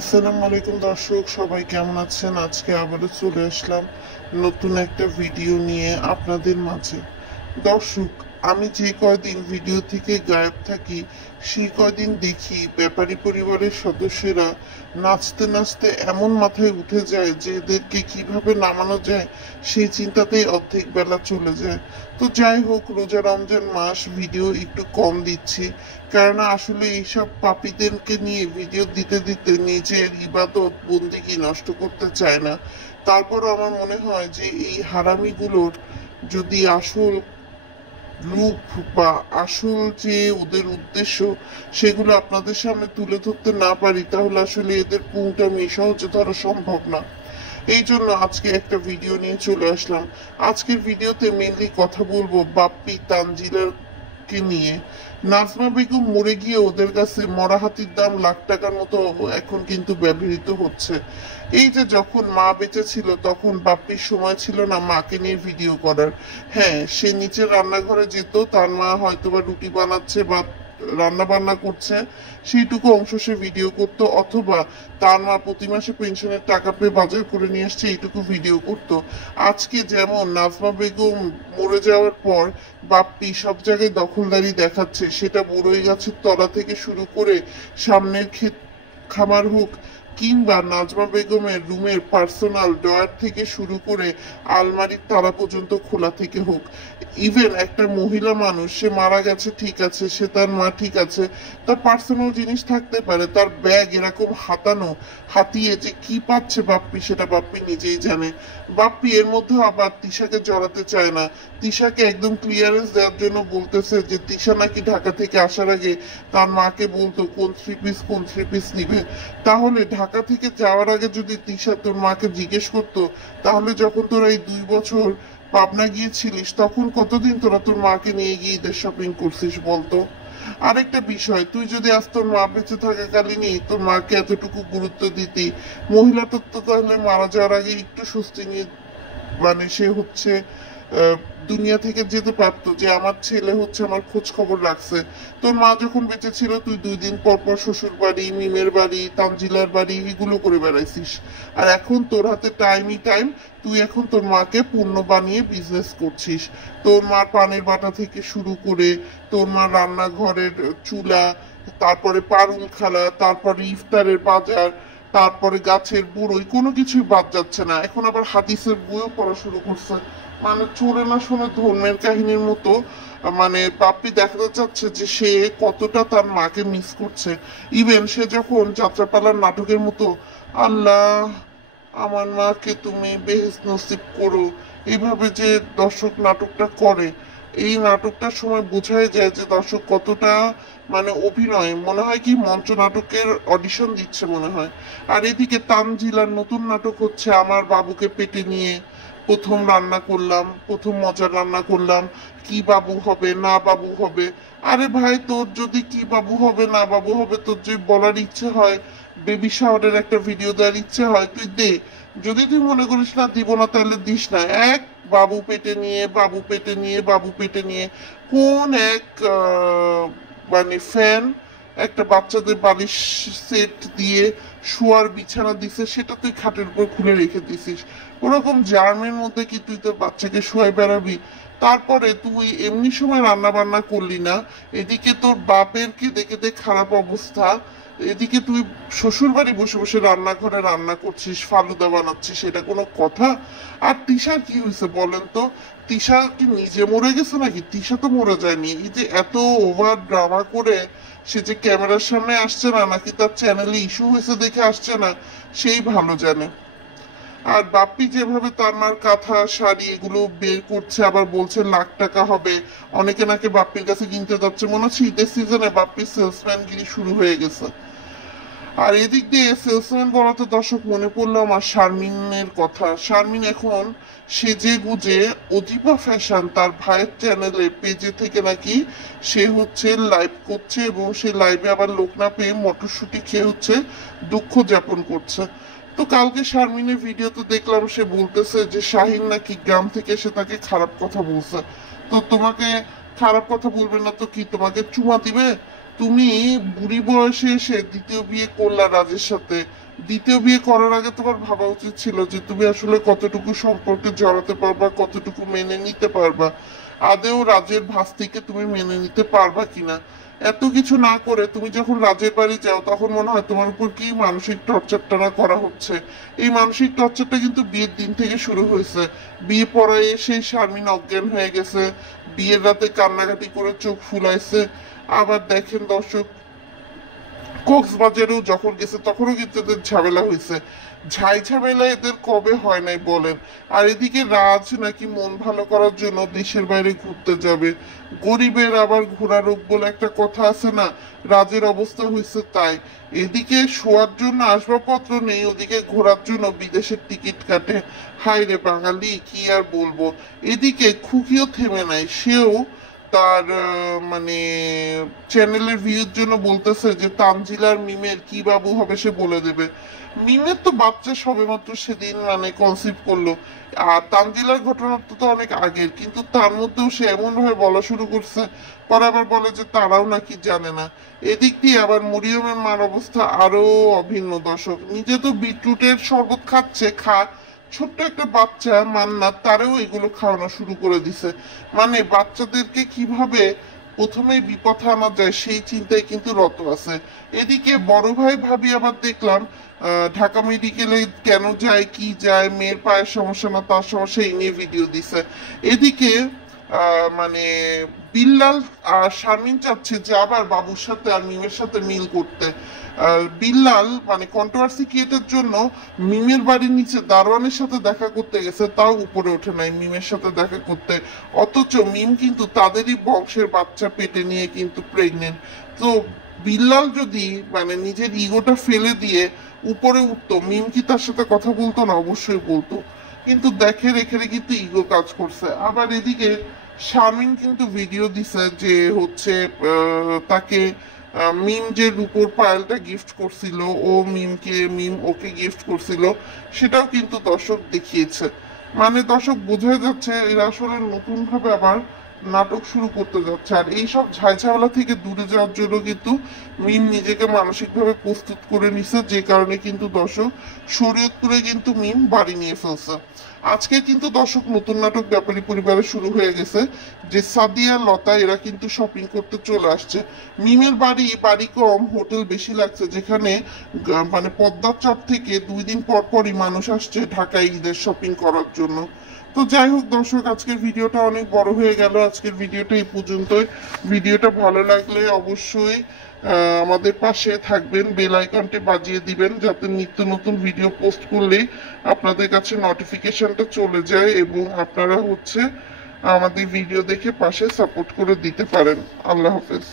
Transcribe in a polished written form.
আসসালামু আলাইকুম দর্শক, সবাই কেমন আছেন? আজকে আবারও চলে আসলাম নতুন একটা ভিডিও নিয়ে আপনাদের মাঝে। দর্শক, আমি যে কয়দিন ভিডিও থেকে গায়েব থাকি সেই কয়দিন দেখি ব্যাপারী পরিবারের সদস্যরা নাচতে নাচতে এমন মাথায় উঠে যায় যে এদেরকে কিভাবে নামানো যায় সেই চিন্তাতেই অর্ধেক বেলা চলে যায়। তো যাই হোক, রোজা রমজান মাস ভিডিও একটু কম দিচ্ছি, কারণ আসলে এইসব পাপীদেরকে নিয়ে ভিডিও দিতে দিতে নিজের ইবাদত বন্দেগী নষ্ট করতে চায় না। তারপরও আমার মনে হয় যে এই হারামিগুলোর যদি আসল রূপ বা আসল যে ওদের উদ্দেশ্য সেগুলো আপনাদের সামনে তুলে ধরতে না পারি, তাহলে আসলে এদের পুংটামি সহজে ধরা সম্ভব না। এই জন্য আজকে একটা ভিডিও নিয়ে চলে আসলাম। আজকের ভিডিওতে মেনলি কথা বলবো বাপ্পি তানজিলার কে নিয়ে। নাজমা বেগম মরে গিয়ে ওদের কাছে মরা হাতির দাম লাখ টাকার মতো এখন কিন্তু ব্যবহৃত হচ্ছে। এই যে যখন মা বেঁচে ছিল তখন বাপ্পির সময় ছিল না মাকে নিয়ে ভিডিও করার। হ্যাঁ, সে নিচের রান্নাঘরে যেত, তার মা হয়তোবা রুটি বানাচ্ছে বা রান্না বান্না করছে সেইটুকু অংশ সে ভিডিও করত, অথবা তার মা প্রতি মাসে পেনশনের টাকা পেয়ে বাজার করে নিয়ে আসছে এইটুকু ভিডিও করত। আজকে যেমন নাজমা বেগম মরে যাওয়ার পর বাপ্পি সব জায়গায় দখলদারি দেখাচ্ছে, সেটা বড়ই গাছের তলা থেকে শুরু করে সামনের ক্ষেত খামার হোক, কিংবা নাজমা বেগমের রুমের পার্সোনাল ড্রয়ার থেকে শুরু করে আলমারির তালা পর্যন্ত খোলা থেকে হোক। ইভেন একটা মহিলা মানুষ, সে মারা গেছে ঠিক আছে, সে তার মা ঠিক আছে, তার পার্সোনাল জিনিস থাকতে পারে, তার ব্যাগ এরকম হাতানো হাতিয়ে যে কি পাচ্ছে বাপ্পি সেটা বাপ্পি নিজেই জানে। বাপ্পি এর মধ্যে আবার তিশাকে জড়াতে চায় না। তিশাকে একদম ক্লিয়ারেন্স দেওয়ার জন্য বলতেছে যে তিশা নাকি ঢাকা থেকে আসার আগে তার মাকে বলতো কোন থ্রি পিস নিবে। তাহলে ঢাকা থেকে যাওয়ার আগে যদি তিশা তোর মাকে জিজ্ঞেস করতো, তাহলে যখন তোরা এই 2 বছর পাবনা গিয়েছিলিস তখন কতদিন তোরা তোর মাকে নিয়ে গিয়ে ঈদের শপিং করছিস বলতো? আরেকটা বিষয়, তুই যদি আজ তোর মা বেঁচে থাকাকালীনই তোর মাকে এতটুকু গুরুত্ব দিতি, মহিলাটা তো তাহলে মারা যাওয়ার আগে একটু স্বস্তি নিয়ে সে হচ্ছে দুনিয়া থেকে যেতে পারতো যে আমার ছেলে হচ্ছে আমার খোঁজ খবর রাখছে। তোর মা যখন বেঁচে ছিল তুই 2 দিন পর পর শ্বশুর বাড়ি, মিমের বাড়ি, তানজিলার বাড়ি এগুলো করে বেড়াইছিস। আর এখন তোর হাতে টাইমই টাইম, তুই এখন তোর মাকে পণ্য বানিয়ে বিজনেস করছিস। তোর মার পানের বাটা থেকে শুরু করে তোর মার রান্নাঘরের চুলা, তারপরে পারুল খালা, তারপরে ইফতারের বাজার, তারপরে গাছের বুড়োই, কোনো কিছুই বাদ যাচ্ছে না। এখন আবার হাদিসের বইও পড়া শুরু করছে। চোরে না শোনে ধর্মের কাহিনীর মতো। বাপ্পি দেখাতে চাচ্ছে যে সে কতটা তার মাকে মিস করছে। ইভেন সে যখন যাত্রাপালার নাটকের মতো আল্লাহ আমার মাকে তুমি বেহেশত নসিব করো এইভাবে যে দর্শক নাটকটা করে, এই নাটকটার সময় বোঝাই যায় যে দর্শক কতটা অভিনয়, মনে হয় কি মঞ্চ নাটকের অডিশন দিচ্ছে মনে হয়। আর এদিকে তানজিলার নতুন নাটক হচ্ছে আমার বাবুকে পেটে নিয়ে। প্রথম রান্না করলাম, প্রথম মজার রান্না করলাম, কি বাবু হবে না বাবু হবে। আরে ভাই, তোর যদি কি বাবু হবে না বাবু হবে তোর যদি বলার ইচ্ছে হয়, বেবি শাওয়ারের একটা ভিডিও দেওয়ার ইচ্ছে হয়, তুই দে। যদি তুই মনে করিস না দিব না তাহলে দিস না। এক বাবু পেটে নিয়ে বাবু পেটে নিয়ে বাবু পেটে নিয়ে কোন এক ফ্যান একটা বাচ্চাদের বালিশ সেট দিয়ে শোয়ার বিছানা দিছে, সেটা তুই খাটের উপর খুলে রেখে দিছিস। ওরকম জার্মের মধ্যে কি তুই তোর বাচ্চাকে শোয়াই বেড়াবি? তারপরে তুই এমনি সময় রান্না বান্না করলি না, এদিকে তোর বাপের কি দেখে দেখ খারাপ অবস্থা, এদিকে তুই শ্বশুর বাড়ি বসে বসে রান্নাঘরে রান্না করছিস, ফালুদা বানাচ্ছিস, এটা কোনো কথা? আর তিশার কি হয়েছে বলেন তো? তিশা কি নিজে মরে গেছে নাকি? তিশা তো মরে যায়নি। এই যে এত ওভার ড্রামা করে সে যে ক্যামেরার সামনে আসছে না, নাকি তার চ্যানেলে ইস্যু হয়েছে দেখে আসছে না, সেই ভালো জানে। আর বাপ্পি যেভাবে তার মার কাঁথা শাড়ি এগুলো বের করছে, আবার বলছে লাখ টাকা হবে, অনেকে নাকি বাপ্পির কাছে কিনতে যাচ্ছে, মনে হচ্ছে ঈদের সিজনে বাপ্পির সেলসম্যান গিরি শুরু হয়ে গেছে। আর এদিক দিয়ে সেলসম্যান বলাতে দর্শক মনে পড়লো আমার শারমিনের কথা। শারমিন এখন সেজে গুজে অজিবা ফ্যাশন তার ভাইয়ের চ্যানেলে পেজে থেকে নাকি সে হচ্ছে লাইভ করছে, এবং সে লাইভে আবার লোক না পেয়ে মটরশুটি খেয়ে হচ্ছে দুঃখ যাপন করছে। তো কালকে শারমিনের ভিডিওতে দেখলাম সে বলতেছে যে শাহিন নাকি গ্রাম থেকে এসে তাকে খারাপ কথা বলছে। তো তোমাকে খারাপ কথা বলবে না তো কি, তোমাকে চুমা দিবে? তুমি বুড়ি বয়সে এসে দ্বিতীয় বিয়ে করলা রাজের সাথে, দ্বিতীয় বিয়ে করার আগে তোমার ভাবা উচিত ছিল যে তুমি আসলে কতটুকু সম্পর্কে জড়াতে পারবা, কতটুকু মেনে নিতে পারবা, আদেও রাজের ভাস্তিকে তুমি মেনে নিতে পারবা কিনা। এত কিছু না করে তুমি যখন রাজের বাড়ি যাও তখন মনে হয় তোমার উপর কি মানসিক টর্চারটা না করা হচ্ছে। এই মানসিক টর্চারটা কিন্তু বিয়ের দিন থেকে শুরু হয়েছে। বিয়ে পড়ায় সেই শারমিন অজ্ঞান হয়ে গেছে, বিয়ের রাতে কান্নাকাটি করে চোখ ফুলাইছে। আবার দেখেন দর্শক, কক্সবাজারেও যখন গেছে তখনও কিন্তু এদের ঝামেলা হয়েছে। ঝামেলা এদের কবে হয় নাই বলেন। আর এদিকে রাজ নাকি মন ভালো করার জন্য দেশের বাইরে ঘুরতে যাবে। গরিবের আবার ঘোড়া রোগ বলে একটা কথা আছে না, রাজের অবস্থা হয়েছে তাই। এদিকে শোয়ার জন্য আসবাবপত্র নেই, ওদিকে ঘোরার জন্য বিদেশের টিকিট কাটে। হায় রে বাঙালি, কি আর বলবো। এদিকে খুকিও থেমে নাই, সেও তার মানে চ্যানেলের ভিউর জন্য বলতেছে যে তানজিলার মিমের কি বাবু হবে সে বলে দেবে। মিমের তো বাচ্চা সবেমাত্র সেদিন মানে কনসিভ করলো, আর তানজিলার ঘটনা তো অনেক আগের, কিন্তু তার মধ্যেও সে এমন ভাবে বলা শুরু করছে। পরে আবার বলে যে তারাও নাকি জানে না। এদিক দিয়ে আবার মরিয়মের মার অবস্থা আরো অভিন্ন দর্শক। নিজে তো বিটরুটের শরবত খাচ্ছে, ছোট্ট একটা বাচ্চা মান্নাত তারেও এগুলো খাওয়ানো শুরু করে দিছে। মানে বাচ্চাদেরকে কিভাবে প্রথমে বিপথে আনা যায় সেই চিন্তায় কিন্তু রত আছে। এদিকে বড় ভাই ভাবি আবার দেখলাম ঢাকা মেডিকেলে কেন যায়, কি যায়, মেয়ের পায়ের সমস্যা না তার সমস্যা, এই নিয়ে ভিডিও দিছে। এদিকে মানে বিল্লাল আর শারমিন চাচ্ছে যে আবার বাবুর সাথে আর মিমের সাথে মিল করতে। বিল্লাল মানে কন্ট্রোভার্সি ক্রিয়েটের জন্য মিমের বাড়ির নিচে দারোয়ানের সাথে দেখা করতে গেছে, তাও উপরে ওঠে নাই মিমের সাথে দেখা করতে। অথচ মিম কিন্তু তাদেরই বংশের বাচ্চা পেটে নিয়ে কিন্তু প্রেগনেন্ট। তো বিল্লাল যদি মানে নিজের ইগোটা ফেলে দিয়ে উপরে উঠতো, মিম কি তার সাথে কথা বলতো না? অবশ্যই বলতো। কিন্তু দেখে রেখে কিন্তু ইগো কাজ করছে। আবার এদিকে শারমিন কিন্তু ভিডিও দিছে যে হচ্ছে তাকে মিম যে রূপোর পায়েলটা গিফট করছিল, মিম ওকে গিফট করছিল, সেটাও কিন্তু দর্শক দেখিয়েছে। মানে দর্শক বোঝা যাচ্ছে এরা আসলে নতুন ভাবে আবার নাটক শুরু করতে যাচ্ছে। আর এইসব ঝামেলা থেকে দূরে যাওয়ার জন্য কিন্তু মিম নিজেকে মানসিকভাবে প্রস্তুত করে নিছে, যে কারণে কিন্তু দর্শক শরীয়তপুরে কিন্তু মিম বাড়ি নিয়ে ফেলছে। আজকে কিন্তু দর্শক নতুন নাটক ব্যাপারী পরিবারে শুরু হয়ে গেছে, যে সাদিয়া লতা এরা কিন্তু শপিং করতে চলে আসছে। মিমের বাড়ি কম হোটেল বেশি লাগছে, যেখানে মানে পদ্মার চর থেকে 2 দিন পর পরই মানুষ আসছে ঢাকায় ঈদের শপিং করার জন্য। তো যাই হোক দর্শক, আজকের ভিডিওটা অনেক বড় হয়ে গেল। আজকের ভিডিওটা এই পর্যন্তই। ভিডিওটা ভালো লাগলে অবশ্যই আমাদের পাশে থাকবেন, বেল আইকনটি বাজিয়ে দিবেন যাতে নিত্য নতুন ভিডিও পোস্ট করলেই আপনাদের কাছে নোটিফিকেশনটা চলে যায় এবং আপনারা হচ্ছে আমাদের ভিডিও দেখে পাশে সাপোর্ট করে দিতে পারেন। আল্লাহ হাফেজ।